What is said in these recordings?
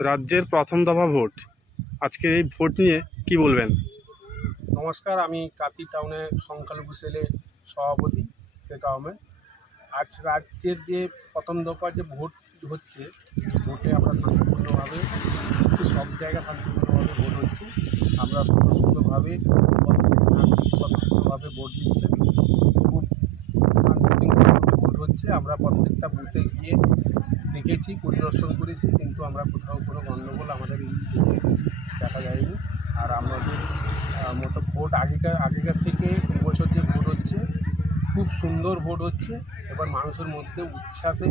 রাজ্যের প্রথম দফা ভোট, আজকে এই ভোট নিয়ে কি বলবেন? নমস্কার, আমি কাতি টাউনে সংখ্যালঘু সেলের সভাপতি শেখ আহমেদ। আজ রাজ্যের যে প্রথম দফার যে ভোট হচ্ছে, ভোটে আমরা শান্তিপূর্ণভাবে সব জায়গায় শান্তিপূর্ণভাবে ভোট হচ্ছে। আমরা স্বতঃস্ফূর্তভাবে স্বতঃস্ফূর্তভাবে ভোট দিচ্ছেন, খুব শান্তিপূর্ণভাবে ভোট হচ্ছে। আমরা প্রত্যেকটা বুথে গিয়ে দেখেছি, পরিদর্শন করেছি, কিন্তু আমরা কোথাও কোনো গণ্ডগোল আমাদের এই দেখা যায়নি। আর আমাদের মতো ভোট আগেকার থেকে এবছর যে ভোট হচ্ছে খুব সুন্দর ভোট হচ্ছে। এবার মানুষের মধ্যে উচ্ছ্বাসে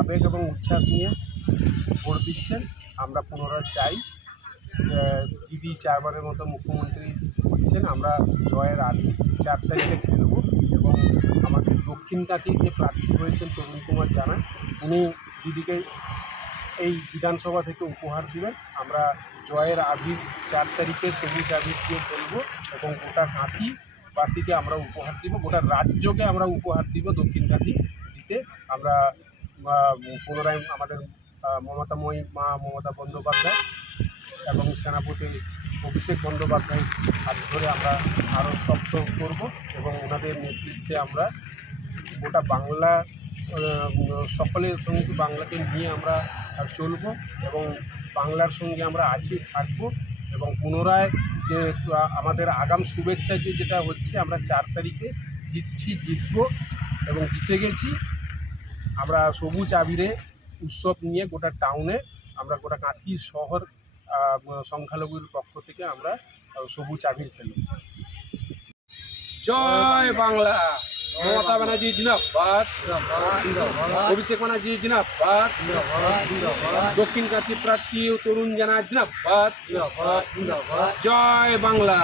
আবেগ এবং উচ্ছ্বাস নিয়ে ভোট দিচ্ছেন। আমরা পুনরায় চাই দিদি 4বারের মতো মুখ্যমন্ত্রী হচ্ছেন। আমরা জয়ের আগে 4 তারিখে খেলব এবং আমাদের দক্ষিণকাঠির যে প্রার্থী হয়েছেন তরুণ কুমার জানা, উনি দিদিকে এই বিধানসভা থেকে উপহার দিবেন। আমরা জয়ের আবির 4 তারিখে সবুজ আবির দিয়ে খেলব এবং গোটা কাঁথিবাসীকে আমরা উপহার দিব, গোটা রাজ্যকে আমরা উপহার দিব দক্ষিণ কাঁথি জিতে। আমরা পুনরায় আমাদের মমতাময়ী মা মমতা বন্দ্যোপাধ্যায় এবং সেনাপতি অভিষেক বন্দ্যোপাধ্যায়ের হাত ধরে আমরা আরও শক্ত করব এবং ওনাদের নেতৃত্বে আমরা গোটা বাংলা সকলের সঙ্গে বাংলাকে নিয়ে আমরা চলব এবং বাংলার সঙ্গে আমরা আছি থাকবো। এবং পুনরায় যে আমাদের আগাম শুভেচ্ছা যেটা হচ্ছে, আমরা 4 তারিখে জিতব এবং জিতে গেছি। আমরা সবুজ আবিরে উৎসব নিয়ে গোটা টাউনে, আমরা গোটা কাঁথি শহর সংখ্যালঘুর পক্ষ থেকে আমরা সবুজ আবির খেলব। জয় বাংলা। মমতা ব্যানার্জি জিন্দাবাদ, অভিষেক ব্যানার্জি জিন্দাবাদ, দক্ষিণ কাশী প্রার্থী তরুণ জানা জিন্দাবাদ। জয় বাংলা।